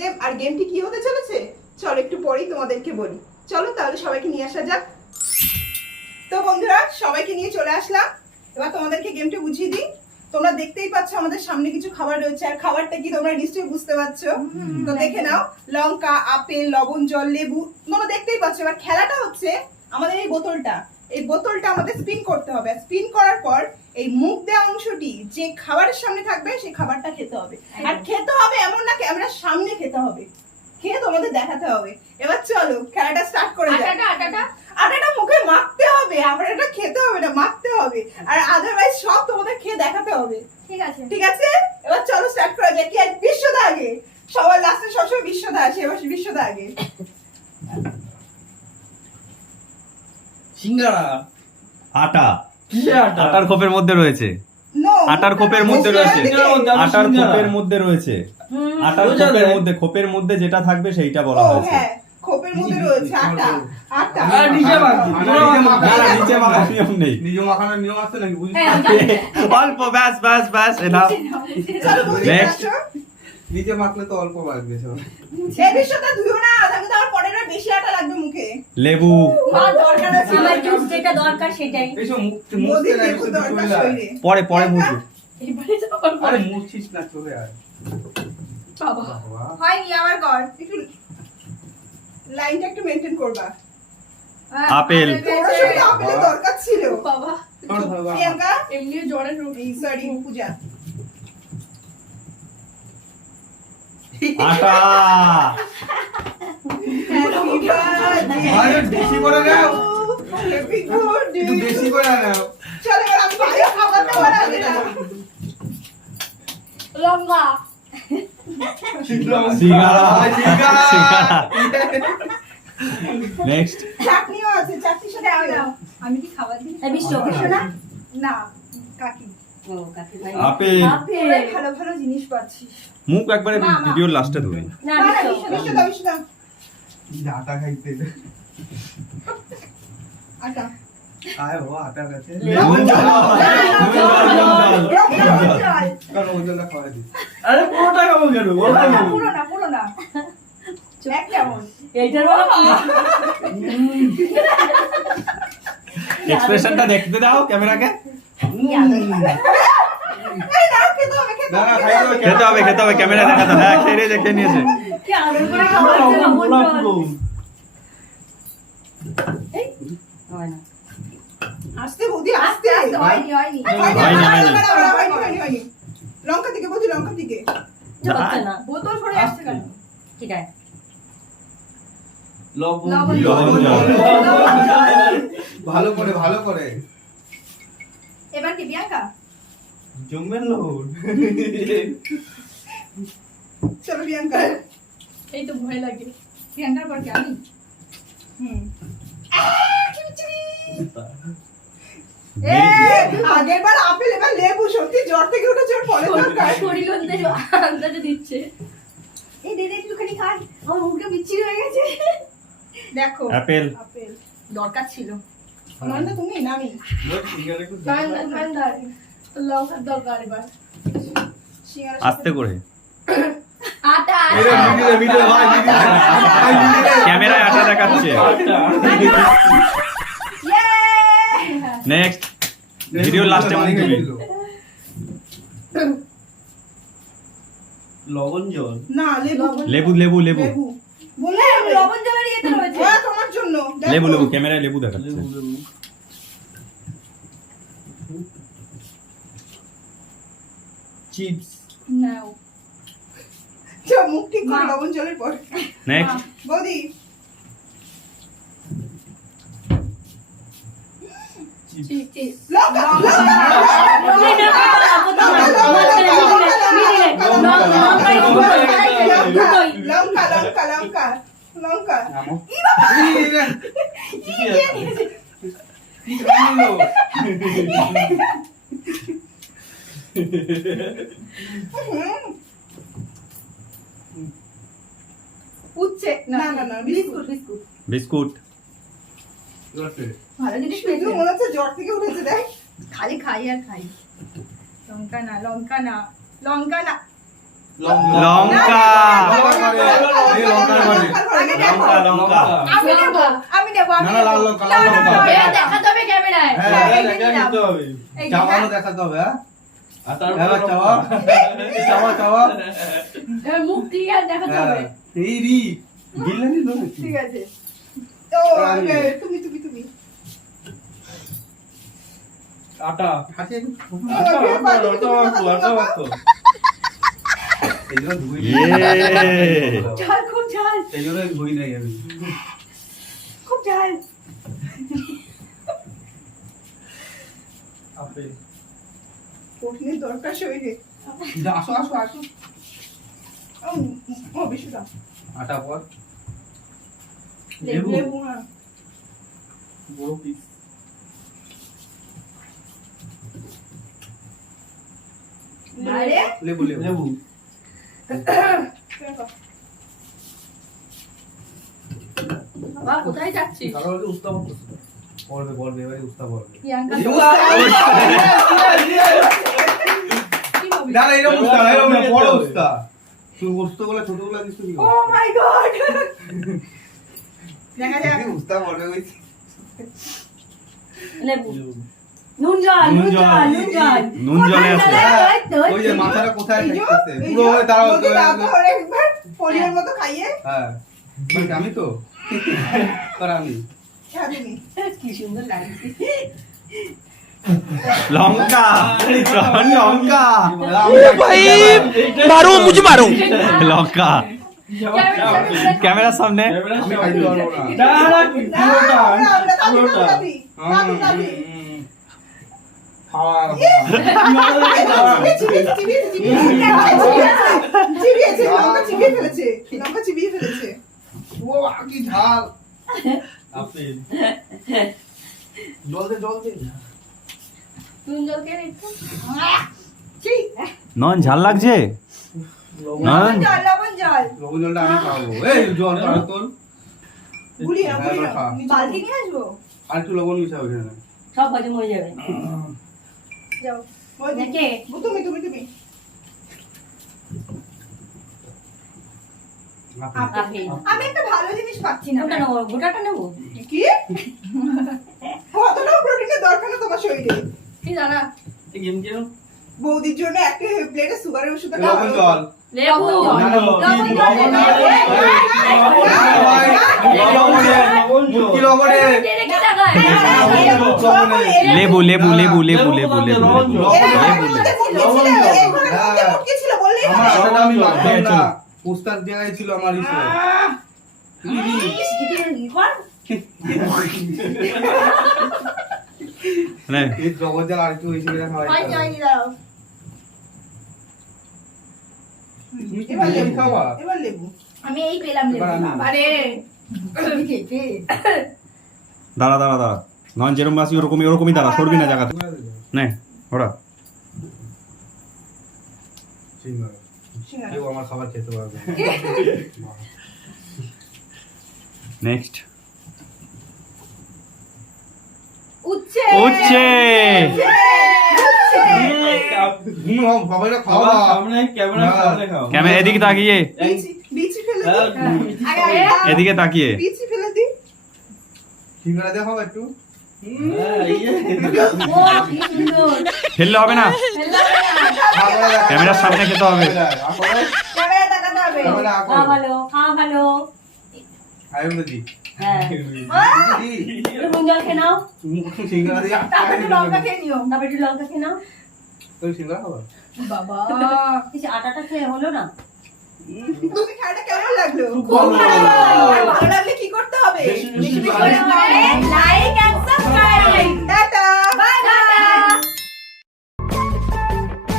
Game, আর গেমটি কি হতে চলেছে চলো একটু পরেই তোমাদেরকে বলি। চলো তাহলে সবাইকে নিয়ে আসা যাক। তো বন্ধুরা সবাইকে নিয়ে চলে আসলাম, এবার তোমাদেরকে গেমটি বুঝিয়ে দিই। তোমরা দেখতেই পাচ্ছ আমাদের সামনে কিছু খাবার রয়েছে, আর খাবারটা কি তোমরা নিশ্চয়ই বুঝতে পারছো। তো দেখে নাও, লঙ্কা, আপেল, লবণ, জল, লেবু, তোমরা দেখতেই পাচ্ছ। এবার খেলাটা হচ্ছে আমাদের এই বোতলটা আমাদের স্পিন করতে হবে। স্পিন করার পর এই মুখ দেওয়া অংশটি যে খাবারের সামনে থাকবে সেই খাবারটা খেতে হবে। আর খেতে হবে এমন না ক্যামেরার সামনে খেতে হবে, খেয়ে তোমাদের দেখাতে হবে। এবার চলো খেলাটা স্টার্ট করে যাক। আটাটা মুখে মাখতে হবে, আবার এটা খেতে হবে না, মাখতে হবে। আর আদারওয়াইজ সব তোমাদের খেয়ে দেখাতে হবে। ঠিক আছে, এবার চলো স্টার্ট করা যাক। কি আজ বিশ্বদা আগে, সবার লাস্টে সবসময় বিশ্বদা আসে, এবার বিশ্বদা আগে। সিঙ্গারা। আটা। কিসে আটা? আটার খোপের মধ্যে রয়েছে। নো, আটার খোপের মধ্যে রয়েছে। আটার সিঙ্গারা। খোপের মধ্যে রয়েছে। আটার খোপের মধ্যে যেটা থাকবে সেইটা বলা ও হয়েছে। হ্যাঁ, খোপের মধ্যে রয়েছে আটা। আটা আর নিচে মাখবি। না, না, নিচে মাখার নিয়ম নেই। নিজে মাখানোর নিয়ম আছে নাকি বুঝলি? অল্প, ব্যাস এনাফ। চলো বলি Next. নিচে মাখলে তো অল্প লাগবে সব। এই বিশ্বদা ধুইও না, তাহলে তো আমার পরের বার বেশি আটা লাগবে মুখে। লেবু। আর দরকার আছে আমার জুস যেটা দরকার সেটাই। এইসব মোদি মুছতে লাগে লেবু শুধু দরকার চলে আয়। শরীরে। পরে বুঝবো। এবারে তো অল্প। আরে মুছিস না, চলে আয়। বাবা বাবা। হয়নি আমার কর, একটু লাইনটা একটু মেইনটেইন করবা। আপেল। ওরা শুধু আপেলের দরকার ছিল। বাবা ধর, ধর, বাবা। প্রিয়াঙ্কা, এমনি জ্বরের রোগ। সরি পূজা। আটা। Happy birthday. আরে বেশি করে নাও। Happy birthday. একটু বেশি করে নাও। চলো এবার আমি ভালো খাবার দাবার আগে না। লঙ্কা। সিঙ্গারা। সিঙ্গারা। নেক্সট। চাটনিও আছে, চাটনির সাথে দাও। আমি কি খাবার দিই? এই বিশ চব্বিশ না? না, কাকি। ও কাকে ভাই। আপেল। তোরাই ভালো ভালো জিনিস পাচ্ছিস। মুখ একবারে ভিডিওর লাস্টে ধুই। না না, বিশ বিশ্বদা, বিশ্বদা, বিশ্বদা। আটা খাইতে। আটা। আয় ও আটা খাচ্ছে। লেবুন জল। কারণ ওজনটা খাওয়াই দিস। আরে পুরোটা খাবো কেন? ওটা খাবো। পুরো না। এক কেমন? এইটার বড় কি? এক্সপ্রেশনটা দেখতে দাও ক্যামেরাকে। এই না, খেতে হবে, খেতে না, না, হবে, খাইতে হবে। খেতে হবে ক্যামেরা দেখাতে। হ্যাঁ, খেয়ে দেখে নিয়েছে। কি আদর করে খাবার দিচ্ছে না মন পুরো জল। পুরো। হয় না। আস্তে বৌদি, আস্তে। হয়নি। হয়নি। লঙ্কা থেকে বৌদি, লঙ্কা থেকে। হচ্ছে না। বোতল ভরে আসছে কেন? ঠিক আছে। লবণ। লবণ জল। ভালো করে। এবার কি প্রিয়াঙ্কা? জমবেন লবণ। চলো প্রিয়াঙ্কা। এই তো ভয় লাগে। প্রিয়াঙ্কার পর কি আমি? কি বিচ্ছিরি। আগের বার আপেল, এবার লেবু। সত্যি জ্বর থেকে উঠেছে, ওর ফলের দরকার। শরীর আন্দাজে দিচ্ছে। এই দে একটুখানি খাই। আমার মুখটা বিচ্ছিরি হয়ে গেছে। দেখো আপেল। আপেল দরকার ছিল। আমার না তুমি না আমি। সিঙ্গারা একটু ঠান্ডা। লঙ্কার দরকার এবার। সিঙ্গারা আস্তে করে। আটা। এটা ভিডিও ভাই ভিডিও। ক্যামেরায় আটা দেখাচ্ছে। নেক্সট। ভিডিও লাস্টে মুখ দিবি। লবণ জল। না, লেবু। লেবু। লেবু বলে লবণ জলের ইয়েতে রয়েছে। ওরা তোমার জন্য। দেখো। লেবু ক্যামেরায় লেবু দেখাচ্ছে। লেবু লেবু। চিপস। নাও। চল, মুখ ঠিক করে লবণ জলের পর। নেক্সট। বৌদি চিপস। লঙ্কা, লঙ্কা, লঙ্কা, লঙ্কা, লঙ্কা। উচ্ছে। না, বিস্কুট। বিস্কুট। ভালো জিনিস পেয়েছি, মনে হচ্ছে জ্বর থেকে উঠেছে। দেখ, খালি খাই আর খাই। লঙ্কা না, লঙ্কা না, লঙ্কা না। লঙ্কা এই লঙ্কা করে। আগে দেখো। লঙ্কা আমি নেব আমি নেব না, না, লাল লঙ্কা, লাল লঙ্কা। এ দেখাতে হবে ক্যামেরায় হ্যাঁ, এই যে নিলাম। খেতে হবে। এই যে, চাওয়ানো হ্যাঁ। দেখাতে হবে, হ্যাঁ? আর তারপরে এবার চাওয়া। চাওয়া, চাওয়া। এবার মুখ ক্লিয়ার দেখাতে হ্যাঁ। হবে এই রি। গিলানি তো নাকি? ঠিক আছে তো আমি- তুমি আটা হাতে একটু ঠোকো। আটা আটা মাখো। এই জন্য ধুই নি। ইয়ে। ঝাল খুব ঝাল এই জন্য ধুই নাই আমি। খুব ঝাল আপেল কঠিনের দরকার শরীরে আসো, আসো, আসো। ও বেশি দাও আটা পর। লেবু লেবু হ্যাঁ বড় পিস আরে লেবু, লেবু। লেবু বাবা কোথায় যাচ্ছিস তারপরে যে উস্তা পড়তেছে। পড়বে, পড়বে, এবারে উস্তা পড়বে। প্রিয়াঙ্কা এই উস্তা। কি বলবি না, না, এরকম উস্তা না, এরকম না, বড় উস্তা। তুই উস্তাগুলো ছোটগুলো দিস তো কি ও করে? মাই গড দেখা যাক এই উস্তা পড়বে ওই। লেবু নুন জল নুন জল নুন জল নুন জলে আছে ওই যে মাথাটা কোথায় এই যে, থাকতেছে? এই পুরো যে, দাঁড়াও, মধ্যে দাও তো ওর একবার পরিমাণ মতো খাইয়ে হ্যাঁ। ঠিক, আমি তো আর আমি হ্যাঁ তুমি কি সুন্দর লাগছে লঙ্কা লঙ্কা मारो मुझे मारो লঙ্কা ক্যামেরার সামনে আমি খাইতে পারবো না। পুরোটা খাওয়া চিবিয়ে ফেলেছে ও কি ঝাল। আপেল জল দে, জল দে। নুন জল কে একটু নন ঝাল লাগছে নন লবণ জল লবণ জলটা আমি খাবো। এই জল আর তোর গুলি না গুলি না হ্যাঁ, বালতি নিয়ে আসবো আর একটু লবণ মিশাও এখানে। সব হজম হয়ে যাবে যাও দেখে তুমি আপেল আমি একটা ভালো জিনিস পাচ্ছি না কোনটা নেবো গোটাটা নেবো কি কতটা প্রোটিনের দরকার না তোমার শরীরে কি জানা গেম কেন বৌদির জন্য একটা প্লেটে সুগারের ওষুধ লবণ জল। লেবু না, না, কি লবণে? লেবু লেবু লেবু লেবু লেবু লেবু আমার আটাটা আমি মাখতাম না। পোস্টার জায়গায় ছিল আমার ইসে। এই জগৎ জাল আর একটু হয়েছে কিনা খাওয়াই। এবার লেবু খাওয়া। এবার লেবু আমি এই পেলাম লেবু এবার আমি। আরে দাঁড়া দাঁড়া দাঁড়া নন যেরকম আসি ওরকমই দাঁড়া সরবি না জায়গা থেকে নে ওরা সিঙ্গারা। কেউ আমার খাবার খেতে পারবে না। নেক্সট উচ্ছে উচ্ছে সবাই খাওয়া খাওয়া। সামনে ক্যামেরার সামনে খাও ক্যামেরা এদিকে তাকিয়ে বিচি ফেলে হ্যাঁ, দি আগে আগে এদিকে তাকিয়ে বিচি ফেলে দি সিঙ্গারা দেখাও একটু। হ্যাঁ, ইয়ে। ও কি সুন্দর ফেললে হবে না ক্যামেরার সামনে খেতে হবে ক্যামেরা তাকাতে হবে খাওয়া ভালো খাওয়া ভালো হ্যাঁ একটু নুন জল খেয়ে নাও তারপর একটু লঙ্কা খেয়ে নাও বাবা কিছু আটাটা খেয়ে হলো না তুমি খাওয়াটা কেমন লাগলো খুব ভালো লাগলো। আর ভালো লাগলে কি